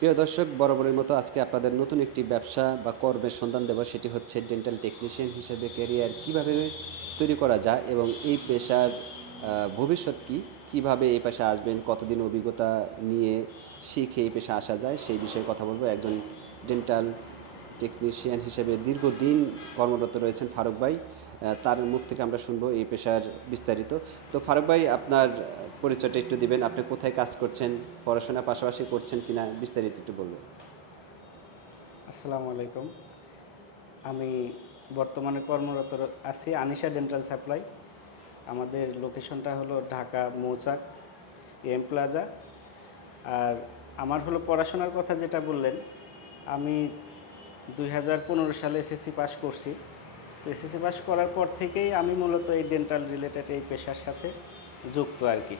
প্রিয় দর্শক, বরাবরের মতো আজকে আপনাদের নতুন একটি ব্যবসা বা কর্মের সন্ধান দেব। সেটি হচ্ছে ডেন্টাল টেকনিশিয়ান হিসেবে ক্যারিয়ার কিভাবে তৈরি করা যায় এবং এই পেশার ভবিষ্যৎ কী, কীভাবে এই পেশায় আসবেন, কতদিন অভিজ্ঞতা নিয়ে শিখে এই পেশায় আসা যায় সেই বিষয়ে কথা বলবো। একজন ডেন্টাল টেকনিশিয়ান হিসেবে দীর্ঘদিন কর্মরত রয়েছেন ফারুক ভাই। তার মুখ থেকে আমরা শুনবো এই পেশার বিস্তারিত। তো ফারুক ভাই, আপনার পরিচয়টা একটু দিবেন। আপনি কোথায় কাজ করছেন, পড়াশোনার পাশাপাশি করছেন কিনা বিস্তারিত একটু বলবেন। আসসালামু আলাইকুম। আমি বর্তমানে কর্মরত আছি আনিশা ডেন্টাল সাপ্লাই। আমাদের লোকেশনটা হলো ঢাকা মৌচাক এম প্লাজা। আর আমার হলো পড়াশোনার কথা যেটা বললেন, আমি 2015 সালে এসএসসি পাস করছি। তো এসএসসি পাস করার পর থেকেই আমি মূলত এই ডেন্টাল রিলেটেড এই পেশার সাথে যুক্ত আর কি।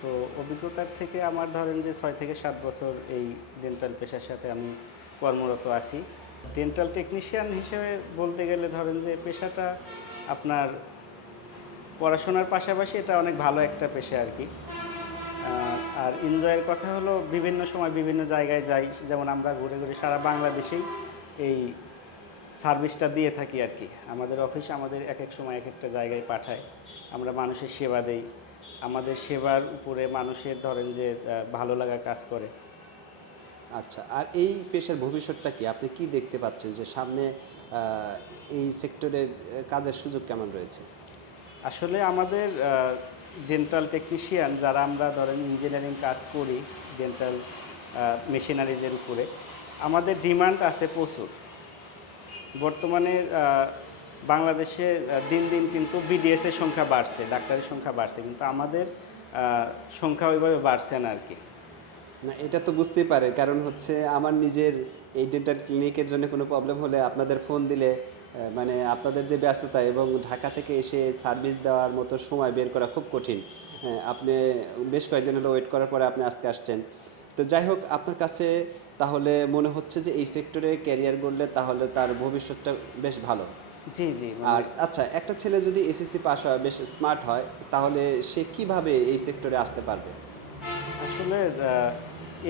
তো অভিজ্ঞতার থেকে আমার ধরেন যে 6 থেকে 7 বছর এই ডেন্টাল পেশার সাথে আমি কর্মরত আছি। ডেন্টাল টেকনিশিয়ান হিসেবে বলতে গেলে ধরেন যে পেশাটা আপনার পড়াশোনার পাশাপাশি এটা অনেক ভালো একটা পেশা আর কি। আর এনজয়ের কথা হলো বিভিন্ন সময় বিভিন্ন জায়গায় যাই, যেমন আমরা ঘুরে ঘুরে সারা বাংলাদেশেই এই সার্ভিসটা দিয়ে থাকি আর কি। আমাদের অফিস আমাদের এক এক সময় এক একটা জায়গায় পাঠায়, আমরা মানুষের সেবা দেই। আমাদের সেবার উপরে মানুষের ধরেন যে ভালো লাগা কাজ করে। আচ্ছা, আর এই পেশার ভবিষ্যৎটা কি? আপনি কি দেখতে পাচ্ছেন যে সামনে এই সেক্টরের কাজের সুযোগ কেমন রয়েছে? আসলে আমাদের ডেন্টাল টেকনিশিয়ান যারা আমরা ধরেন ইঞ্জিনিয়ারিং কাজ করি ডেন্টাল মেশিনারিজের উপরে, আমাদের ডিমান্ড আছে প্রচুর। বর্তমানে বাংলাদেশে দিন দিন কিন্তু বিডিএসের সংখ্যা বাড়ছে, ডাক্তারের সংখ্যা বাড়ছে, কিন্তু আমাদের সংখ্যা ওইভাবে বাড়ছে না আর কি। না, এটা তো বুঝতেই পারে, কারণ হচ্ছে আমার নিজের এই ডেন্টাল ক্লিনিকের জন্য কোনো প্রবলেম হলে আপনাদের ফোন দিলে মানে আপনাদের যে ব্যস্ততা এবং ঢাকা থেকে এসে সার্ভিস দেওয়ার মতো সময় বের করা খুব কঠিন। আপনি বেশ কয়েকদিন হলো ওয়েট করার পরে আপনি আজকে আসছেন। তো যাই হোক, আপনার কাছে তাহলে মনে হচ্ছে যে এই সেক্টরে ক্যারিয়ার গড়লে তাহলে তার ভবিষ্যৎটা বেশ ভালো। জি জি, আর আচ্ছা, একটা ছেলে যদি এসএসসি পাস হয়, বেশ স্মার্ট হয়, তাহলে সে কিভাবে এই সেক্টরে আসতে পারবে? আসলে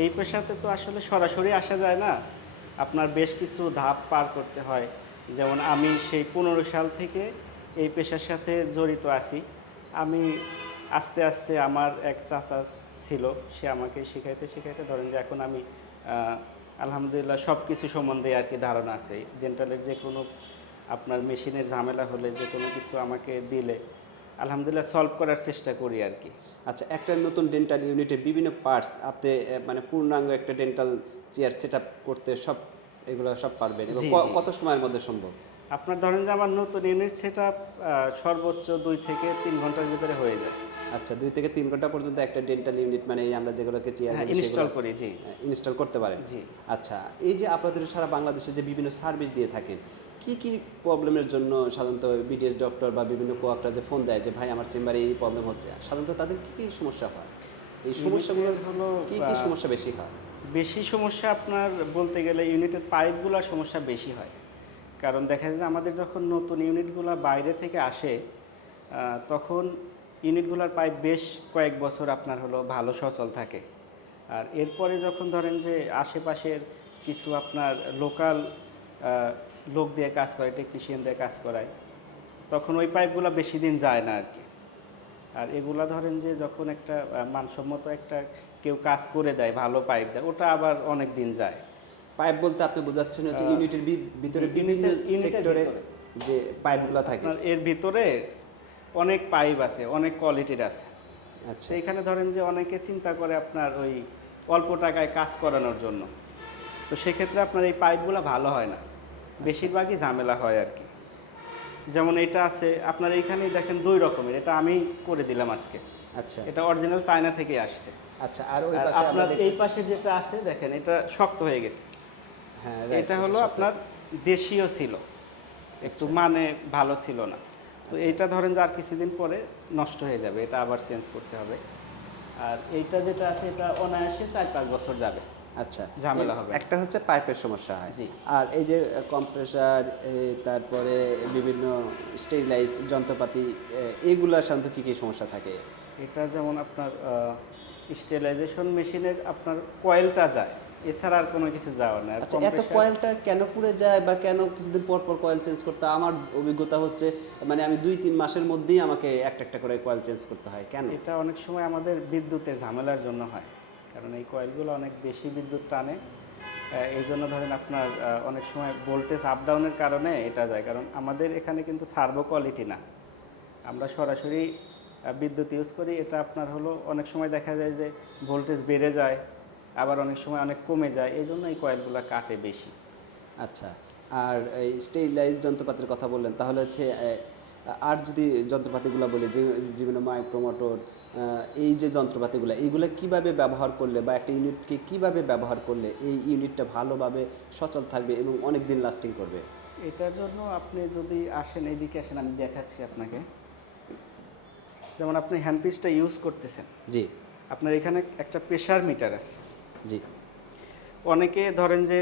এই পেশাতে তো আসলে সরাসরি আসা যায় না, আপনার বেশ কিছু ধাপ পার করতে হয়। যেমন আমি সেই 15 সাল থেকে এই পেশার সাথে জড়িত আছি। আমি আস্তে আস্তে আমার এক চাচা ছিল, সে আমাকে শেখাইতে শেখাইতে ধরেন যে এখন আমি আলহামদুলিল্লাহ সব কিছু সম্বন্ধে আর কি ধারণা আছে। ডেন্টালের যে কোনো আপনার মেশিনের ঝামেলা হলে যে কোনো কিছু আমাকে দিলে আলহামদুলিল্লাহ সলভ করার চেষ্টা করি আর কি। আচ্ছা, একটা নতুন ডেন্টাল ইউনিটের বিভিন্ন পার্টস আপনি মানে পূর্ণাঙ্গ একটা ডেন্টাল চেয়ার সেট আপ করতে এগুলো সব পারবেন এবং জি জি, কত সময়ের মধ্যে সম্ভব? আপনার ধরেন যে আমার নতুন ইউনিট সেটআপ সর্বোচ্চ 2 থেকে 3 ঘন্টার ভিতরে হয়ে যায়। আচ্ছা, 2 থেকে 3 ঘন্টা পর্যন্ত একটা ডেন্টাল ইউনিট, মানে এই আমরা যেগুলোকে চেয়ার হ্যাঁ, বলি সেগুলো ইনস্টল করি, জি। ইনস্টল করতে পারেন। জি। আচ্ছা, এই যে আপনাদের সারা বাংলাদেশে যে বিভিন্ন সার্ভিস দিয়ে থাকেন, কি কি প্রবলেমের জন্য সাধারণত বিডিএস ডক্টর বা বিভিন্ন কোয়াকরা যে ফোন দেয় যে ভাই আমার চেম্বারে এই প্রবলেম হচ্ছে, সাধারণত তাদের কি কি সমস্যা হয়? এই সমস্যাগুলো ইউনিটের হলো কি কি সমস্যা বেশি হয়? বেশি সমস্যা আপনার বলতে গেলে ইউনিটের পাইপগুলোর সমস্যা বেশি হয়। কারণ দেখা যায় যে আমাদের যখন নতুন ইউনিটগুলো বাইরে থেকে আসে, তখন ইউনিটগুলোর পাইপ বেশ কয়েক বছর আপনার হলো ভালো সচল থাকে। আর এরপরে যখন ধরেন যে আশেপাশের কিছু আপনার লোকাল লোক দিয়ে কাজ করে, টেকনিশিয়ান দিয়ে কাজ করায়, তখন ওই পাইপগুলো বেশি দিন যায় না আর কি। আর এগুলা ধরেন যে যখন একটা মানসম্মত একটা কেউ কাজ করে দেয়, ভালো পাইপ দেয়, ওটা আবার অনেক দিন যায়। পাইপ বলতে আপনি বোঝাচ্ছেন হচ্ছে ইউনিটের ভিতরে জি, বিভিন্ন ইউনিটের সেক্টরে ভিতরে যে পাইপগুলো থাকে। আপনার এর ভিতরে অনেক পাইপ আছে, অনেক কোয়ালিটির আছে। আচ্ছা তো এখানে ধরেন যে অনেকে চিন্তা করে আপনার ওই অল্প টাকায় কাজ করানোর জন্য, তো সেক্ষেত্রে আপনার এই পাইপগুলো ভালো হয় না, বেশিরভাগই ঝামেলা হয় আর কি। যেমন এটা আছে আপনার এইখানেই দেখেন 2 রকমের, এটা আমি করে দিলাম আজকে। আচ্ছা এটা অরিজিনাল চায়না থেকে আসছে। আচ্ছা, আর ওই আর পাশে আমরা আপনার এই পাশে যেটা আছে দেখেন, এটা শক্ত হয়ে গেছে। হ্যাঁ রাইট, এটা হলো আপনার দেশীয় ছিল, একটু আচ্ছা মানে ভালো ছিল না। তো আচ্ছা। এইটা ধরেন যে আর কিছুদিন পরে নষ্ট হয়ে যাবে, এটা আবার চেঞ্জ করতে হবে। আর এইটা যেটা আছে এটা অনায়াসে 4-5 বছর যাবে, আচ্ছা, ঝামেলা হবে না। একটা হচ্ছে পাইপের সমস্যা হয়। জি। আর এই যে কম্প্রেসার, তারপরে বিভিন্ন স্টেরিলাইজ যন্ত্রপাতি, এগুলার সাধারণত কী কী সমস্যা থাকে? এটা যেমন আপনার স্টেরিলাইজেশন মেশিনের আপনার কয়েলটা যায়, এছাড়া আর কোনো কিছু যাওয়ার না। আর আচ্ছা, এত compressor- কয়েলটা কেন পুড়ে যায় বা কেন কিছুদিন পর পর কয়েল চেঞ্জ করতে হয়? আমার অভিজ্ঞতা হচ্ছে মানে আমি 2-3 মাসের মধ্যেই আমাকে একটা একটা করে কয়েল চেঞ্জ করতে হয়, কেন? এটা অনেক সময় আমাদের বিদ্যুতের ঝামেলার জন্য হয়, কারণ এই কয়েলগুলো অনেক বেশি বিদ্যুৎ টানে। এই জন্য ধরেন আপনার অনেক সময় ভোল্টেজ আপ ডাউনের কারণে এটা যায়, কারণ আমাদের এখানে কিন্তু সার্ভো কোয়ালিটি না, আমরা সরাসরি বিদ্যুৎ ইউজ করি। এটা আপনার হলো অনেক সময় দেখা যায় যে ভোল্টেজ বেড়ে যায়, আবার অনেক সময় অনেক কমে যায়, এই জন্য এই কয়েলগুলো কাটে বেশি। আচ্ছা, আর এই স্টেরিলাইজ যন্ত্রপাতির কথা বললেন, তাহলে হচ্ছে আর যদি যন্ত্রপাতিগুলো বলি, যে বিভিন্ন মাইক্রোমোটর, এই যে যন্ত্রপাতিগুলো, এইগুলো কিভাবে ব্যবহার করলে বা একটা ইউনিটকে কিভাবে ব্যবহার করলে এই ইউনিটটা ভালোভাবে সচল থাকবে এবং অনেক দিন লাস্টিং করবে? এটার জন্য আপনি যদি আসেন, এইদিকে আসেন, আমি দেখাচ্ছি আপনাকে। যেমন আপনি হ্যান্ডপিসটা ইউজ করতেছেন, জি, আপনার এখানে একটা প্রেশার মিটার আছে। জি। অনেকে ধরেন যে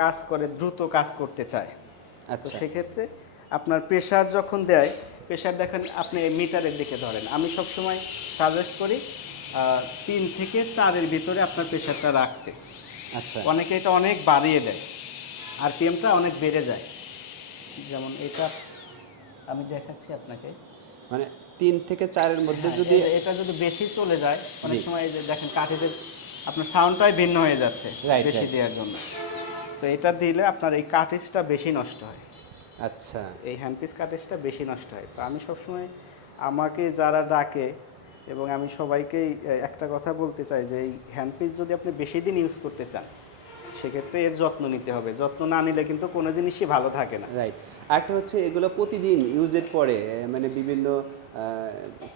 কাজ করে, দ্রুত কাজ করতে চায়, তো আচ্ছা, সেক্ষেত্রে আপনার প্রেশার যখন দেয়, প্রেশার দেখেন আপনি এই মিটারের দিকে ধরেন। আমি সবসময় সাজেস্ট করি 3 থেকে 4-এর ভিতরে আপনার প্রেশারটা রাখতে। আচ্ছা। অনেকে এটা অনেক বাড়িয়ে দেয়, আরপিএমটা অনেক বেড়ে যায়। যেমন এটা আমি দেখাচ্ছি আপনাকে। মানে 3 থেকে 4 এর মধ্যে হ্যাঁ, যদি এটা যদি বেশি চলে যায়, অনেক জি। সময় এই যে দেখেন কাঠিদের আপনার সাউন্ডটাই ভিন্ন হয়ে যাচ্ছে Right, বেশি right. দেওয়ার জন্য। তো এটা দিলে আপনার এই কাটেজটা বেশি নষ্ট হয়, আচ্ছা, এই হ্যান্ডপিস কাটেজটা বেশি নষ্ট হয়। তো আমি সবসময় আমাকে যারা ডাকে এবং আমি সবাইকেই একটা কথা বলতে চাই যে এই হ্যান্ডপিস যদি আপনি বেশি দিন ইউজ করতে চান, সেক্ষেত্রে এর যত্ন নিতে হবে। যত্ন না নিলে কিন্তু কোনো জিনিসই ভালো থাকে না। রাইট। আরেকটা হচ্ছে এগুলো প্রতিদিন ইউজের পরে মানে বিভিন্ন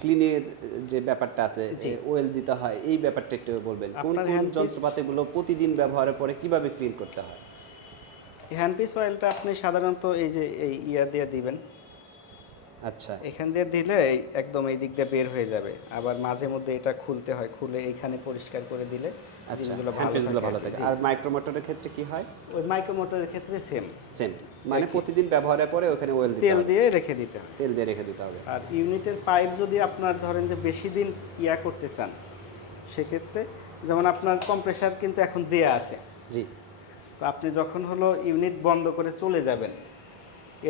ক্লিনের যে ব্যাপারটা আছে, জি। ওয়েল দিতে হয়, এই ব্যাপারটা একটু বলবেন। কোন আপনার কোন handpiece- যন্ত্রপাতিগুলো প্রতিদিন ব্যবহারের পরে কিভাবে ক্লিন করতে হয়? হ্যান্ডপিস অয়েলটা আপনি সাধারণত এই যে এই ইয়া দিয়ে দিবেন, আচ্ছা, এখান দিয়ে দিলে একদম এই দিক দিয়ে বের হয়ে যাবে। আবার মাঝে মধ্যে এটা খুলতে হয়, খুলে এইখানে পরিষ্কার করে দিলে আচ্ছা, জিনিসগুলো হ্যান্ডপিসগুলো ভালো আর কি। থাকে। জি। আর মাইক্রোমোটরের ক্ষেত্রে কি হয়? ওই মাইক্রোমোটরের ক্ষেত্রে সেম, সেম, মানে একই। প্রতিদিন ব্যবহারের পরে ওখানে ওয়েল দিতে তেল হবে, দিয়ে রেখে দিতে হয়। তেল দিয়ে রেখে দিতে হবে। আর ইউনিটের পাইপ যদি আপনার ধরেন যে বেশি দিন ইয়া করতে চান, সেক্ষেত্রে যেমন আপনার কম্প্রেসার কিন্তু এখন দেয়া আছে, জি, তো আপনি যখন হলো ইউনিট বন্ধ করে চলে যাবেন,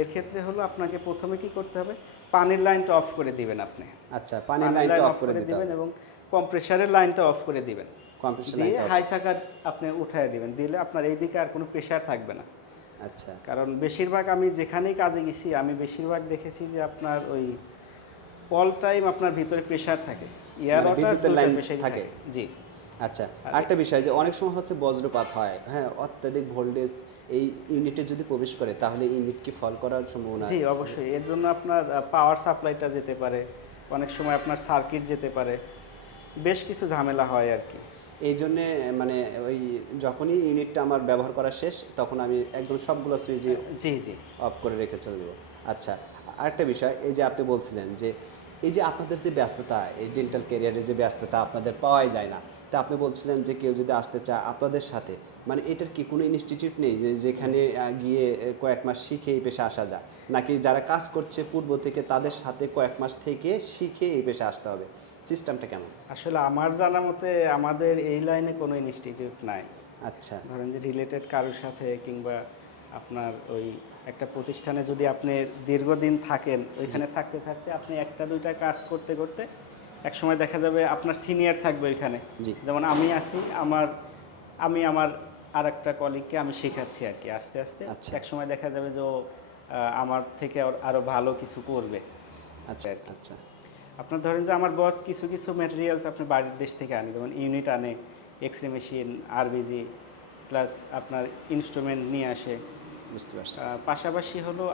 এর ক্ষেত্রে হলো আপনাকে প্রথমে কি করতে হবে, পানির লাইনটা অফ করে দিবেন আপনি। আচ্ছা, পানির লাইনটা অফ করে দিতে দিবেন হবে, এবং কম্প্রেসারের লাইনটা অফ করে দিবেন, কম্প্রেসার দিয়ে লাইনটা। হাই সাকার আপনি উঠায় দিবেন, দিলে আপনার এই দিকে আর কোনো প্রেশার থাকবে না। আচ্ছা, কারণ বেশিরভাগ আমি যেখানেই কাজে গেছি, আমি বেশিরভাগ দেখেছি যে আপনার ওই অল টাইম আপনার ভিতরে প্রেশার থাকে, এয়ার মানে ওয়াটার বিদ্যুতের লাইন প্রেশার থাকে। থাকে। জি। আচ্ছা, আর আরেকটা বিষয় যে অনেক সময় হচ্ছে বজ্রপাত হয়, হ্যাঁ, অত্যাধিক ভোল্টেজ এই ইউনিটে যদি প্রবেশ করে তাহলে ইউনিট কি ফল করার সম্ভাবনা? জি, অবশ্যই। এর জন্য আপনার পাওয়ার সাপ্লাইটা যেতে পারে, অনেক সময় আপনার সার্কিট যেতে পারে, বেশ কিছু ঝামেলা হয় আর কি। এই জন্যে মানে ওই যখনই ইউনিটটা আমার ব্যবহার করা শেষ তখন আমি একদম সবগুলো সুইচ জি, জি। অফ করে রেখে চলে যাবো। আচ্ছা, আরেকটা বিষয়, এই যে আপনি বলছিলেন যে এই যে আপনাদের যে ব্যস্ততা, এই ডেন্টাল ক্যারিয়ারের যে ব্যস্ততা আপনাদের পাওয়াই যায় না, তা আপনি বলছিলেন যে কেউ যদি আসতে চায় আপনাদের সাথে, মানে এটার কি কোনো ইনস্টিটিউট নেই যে যেখানে গিয়ে কয়েক মাস শিখে এই পেশে আসা যায়, নাকি যারা কাজ করছে পূর্ব থেকে তাদের সাথে কয়েক মাস থেকে শিখে এই পেশে আসতে হবে? সিস্টেমটা কেমন? আসলে আমার জানা মতে আমাদের এই লাইনে কোনো ইনস্টিটিউট নাই। আচ্ছা, ধরেন যে রিলেটেড কারোর সাথে, কিংবা আপনার ওই একটা প্রতিষ্ঠানে যদি আপনি দীর্ঘদিন থাকেন, ওইখানে থাকতে থাকতে আপনি একটা দুইটা কাজ করতে করতে এক সময় দেখা যাবে আপনার সিনিয়র থাকবে ওইখানে। জি, যেমন আমি আছি, আমি আমার আর একটা কলিগকে আমি শেখাচ্ছি আর কি, আস্তে আস্তে আচ্ছা। এক সময় দেখা যাবে যে ও আমার থেকে আরও ভালো কিছু করবে। আচ্ছা, আর কি। আচ্ছা, আপনার ধরেন যে আমার বস কিছু কিছু ম্যাটেরিয়ালস আপনি বাইরের দেশ থেকে আনে, যেমন ইউনিট আনে, এক্স রে মেশিন, আরবিজি, প্লাস আপনার ইনস্ট্রুমেন্ট নিয়ে আসে। বুঝতে পারছি। পাশাপাশি হলো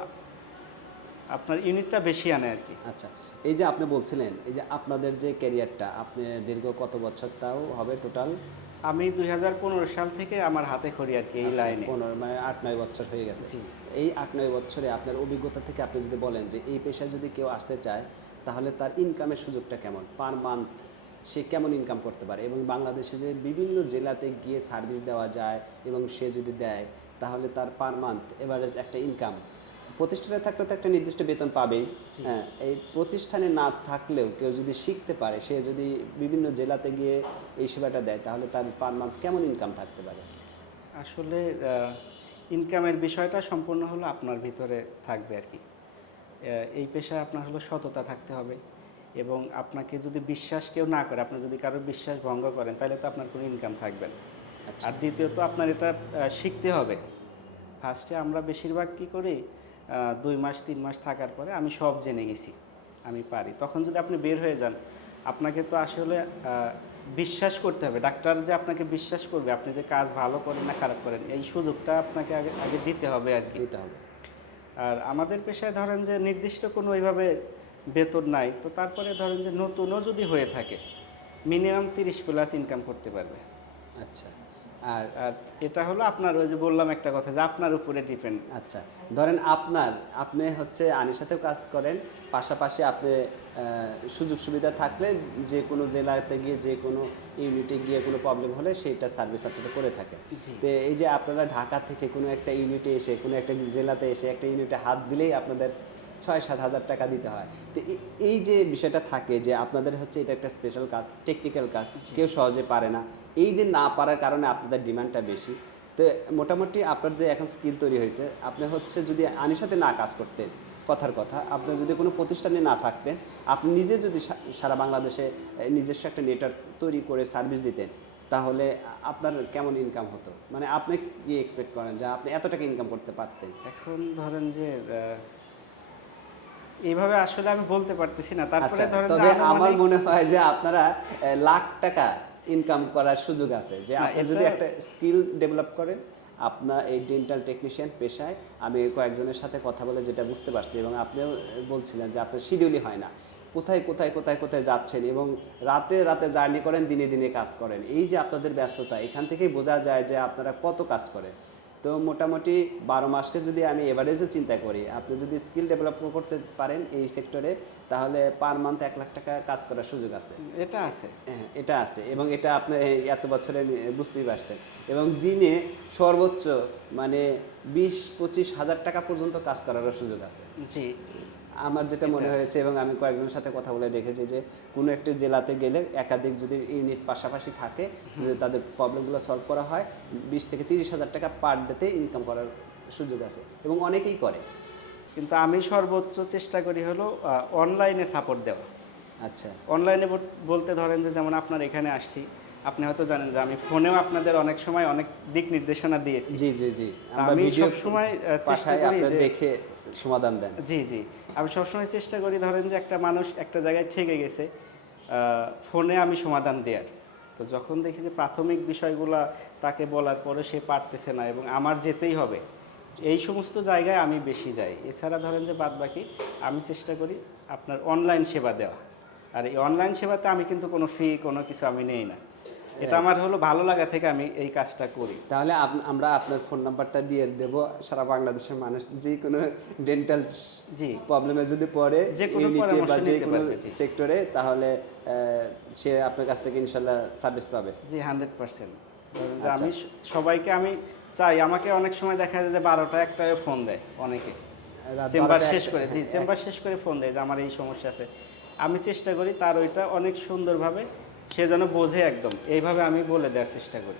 আপনার ইউনিটটা বেশি আনে আর কি। আচ্ছা, এই যে আপনি বলছিলেন এই যে আপনাদের যে ক্যারিয়ারটা আপনি দীর্ঘ কত বছর তাও হবে টোটাল? আমি 2015 সাল থেকে আমার হাতে খড়ি আর কি এই লাইনে। 15 মানে 8-9 বছর হয়ে গেছে। জি। এই 8-9 বছরে আপনার অভিজ্ঞতা থেকে আপনি যদি বলেন যে এই পেশায় যদি কেউ আসতে চায় তাহলে তার ইনকামের সুযোগটা কেমন, পার মান্থ সে কেমন ইনকাম করতে পারে, এবং বাংলাদেশে যে বিভিন্ন জেলাতে গিয়ে সার্ভিস দেওয়া যায় এবং সে যদি দেয় তাহলে তার পার মান্থ এভারেজ একটা ইনকাম প্রতিষ্ঠানে থাকলে তো একটা নির্দিষ্ট বেতন পাবেই। হ্যাঁ, এই প্রতিষ্ঠানে না থাকলেও কেউ যদি শিখতে পারে, সে যদি বিভিন্ন জেলাতে গিয়ে এই সেবাটা দেয়, তাহলে তার পার মান্থ কেমন ইনকাম থাকতে পারে? আসলে ইনকামের বিষয়টা সম্পূর্ণ হলো আপনার ভিতরে থাকবে আর কি। এই পেশায় আপনার হলো সততা থাকতে হবে, এবং আপনাকে যদি বিশ্বাস কেউ না করে, আপনি যদি কারোর বিশ্বাস ভঙ্গ করেন, তাহলে তো আপনার কোনো ইনকাম থাকবে না। আচ্ছা। আর দ্বিতীয়ত আপনার এটা শিখতে হবে। ফার্স্টে আমরা বেশিরভাগ কী করি, 2 মাস 3 মাস থাকার পরে আমি সব জেনে গেছি, আমি পারি। তখন যদি আপনি বের হয়ে যান, আপনাকে তো আসলে বিশ্বাস করতে হবে। ডাক্তার যে আপনাকে বিশ্বাস করবে, আপনি যে কাজ ভালো করেন না খারাপ করেন, এই সুযোগটা আপনাকে আগে আগে দিতে হবে আর কি। দিতে হবে। আর আমাদের পেশায় ধরেন যে নির্দিষ্ট কোনো ওইভাবে বেতন নাই, তো তারপরে ধরেন যে নতুনও যদি হয়ে থাকে, মিনিমাম 30+ ইনকাম করতে পারবে। আচ্ছা। আর আর এটা হলো আপনার, ওই যে বললাম একটা কথা, যে আপনার উপরে ডিপেন্ড। আচ্ছা, ধরেন আপনি হচ্ছে আনিশাতেও কাজ করেন, পাশাপাশি আপনি সুযোগ সুবিধা থাকলে যে কোনো জেলাতে গিয়ে যে কোনো ইউনিটে গিয়ে কোনো প্রবলেম হলে সেইটা সার্ভিস আপনারা করে থাকেন। জি। তো এই যে আপনারা ঢাকা থেকে কোনো একটা ইউনিটে এসে, কোনো একটা জেলাতে এসে একটা ইউনিটে হাত দিলেই আপনাদের 6-7 হাজার টাকা দিতে হয়। তো এই যে বিষয়টা থাকে যে আপনাদের হচ্ছে এটা একটা স্পেশাল কাজ, টেকনিক্যাল কাজ, কেউ সহজে পারে না। এই যে না পারার কারণে আপনাদের ডিমান্ডটা বেশি। তো মোটামুটি আপনার যে এখন স্কিল তৈরি হয়েছে, আপনি হচ্ছে যদি আনিশাতে না কাজ করতেন, কথার কথা, আপনি যদি কোনো প্রতিষ্ঠানে না থাকতেন, আপনি নিজে যদি সারা বাংলাদেশে নিজস্ব একটা নেটওয়ার্ক তৈরি করে সার্ভিস দিতেন, তাহলে আপনার কেমন ইনকাম হতো? মানে আপনি কি এক্সপেক্ট করেন যে আপনি এত টাকা ইনকাম করতে পারতেন? এখন ধরেন যে এইভাবে আসলে আমি বলতে পারতেছি না। তারপরে আচ্ছা, ধরেন যে তবে আমার আনুমানিক, মনে হয় যে আপনারা লাখ টাকা ইনকাম করার সুযোগ আছে, যে না, আপনি এটা- যদি একটা স্কিল ডেভেলপ করেন। আপনার এই ডেন্টাল টেকনিশিয়ান পেশায় আমি কয়েকজনের সাথে কথা বলে যেটা বুঝতে পারছি, এবং আপনিও বলছিলেন যে আপনার শিডিউলই হয় না, কোথায় কোথায় কোথায় কোথায় যাচ্ছেন, এবং রাতে রাতে জার্নি করেন, দিনে দিনে কাজ করেন। এই যে আপনাদের ব্যস্ততা, এখান থেকেই বোঝা যায় যে আপনারা কত কাজ করেন। তো মোটামুটি 12 মাসকে যদি আমি এভারেজও চিন্তা করি, আপনি যদি স্কিল ডেভেলপ করতে পারেন এই সেক্টরে, তাহলে পার মান্থ 1 লাখ টাকা কাজ করার সুযোগ আছে। এটা আছে। হ্যাঁ, এটা আছে, এবং এটা আপনি এত বছরে বুঝতেই পারছেন। এবং দিনে সর্বোচ্চ মানে 20-25 হাজার টাকা পর্যন্ত কাজ করারও সুযোগ আছে। জি। আমার যেটা এটা মনে আছে। হয়েছে, এবং আমি কয়েকজনের সাথে কথা বলে দেখেছি যে কোনো একটা জেলাতে গেলে একাধিক যদি ইউনিট পাশাপাশি থাকে, যদি তাদের প্রবলেমগুলো সলভ করা হয়, 20 থেকে 30 হাজার টাকা পার ডেতে ইনকাম করার সুযোগ আছে, এবং অনেকেই করে। কিন্তু আমি সর্বোচ্চ চেষ্টা করি হলো অনলাইনে সাপোর্ট দেওয়া। আচ্ছা। অনলাইনে বলতে ধরেন যে যেমন আপনার এখানে আসছি, আপনি হয়তো জানেন যে আমি ফোনেও আপনাদের অনেক সময় অনেক দিক নির্দেশনা দিয়েছি। জি জি জি, তা আমরা আমি ভিডিও সবসময় চেষ্টা পাঠাই, করি আপনারা যে, দেখে সমাধান দেন। জি জি, আমি সবসময় চেষ্টা করি ধরেন যে একটা মানুষ একটা জায়গায় ঠেকে গেছে, ফোনে আমি সমাধান দেওয়ার। তো যখন দেখি যে প্রাথমিক বিষয়গুলা তাকে বলার পরে সে পারতেছে না এবং আমার যেতেই হবে, এই সমস্ত জায়গায় আমি বেশি যাই। এছাড়া ধরেন যে বাদবাকি আমি চেষ্টা করি আপনার অনলাইন সেবা দেওয়া। আর এই অনলাইন সেবাতে আমি কিন্তু কোনো ফি কোনো কিছু আমি নেই না। এটা আমার হলো ভালো লাগা থেকে আমি এই কাজটা করি। তাহলে আমরা আপনার ফোন নাম্বারটা দিয়ে দেব, সারা বাংলাদেশের মানুষ যে কোনো ডেন্টাল জি, প্রবলেমে যদি পড়ে যে কোনো ইউনিটে পরামর্শ বা যে নিতে কোনো পারবে, জি। সেক্টরে, তাহলে সে আপনার কাছ থেকে ইনশাল্লাহ সার্ভিস পাবে। জি 100%। ধরেন যে আচ্ছা। আমি সবাইকে আমি চাই, আমাকে অনেক সময় দেখা যায় যে 12টা 1টায় ফোন দেয় অনেকে, রাত চেম্বার 12টা শেষ করে, জি হ্যাঁ, চেম্বার শেষ করে ফোন দেয় যে আমার এই সমস্যা আছে। আমি চেষ্টা করি তার ওইটা অনেক সুন্দরভাবে সে যেন বোঝে, একদম এইভাবে আমি বলে দেওয়ার চেষ্টা করি।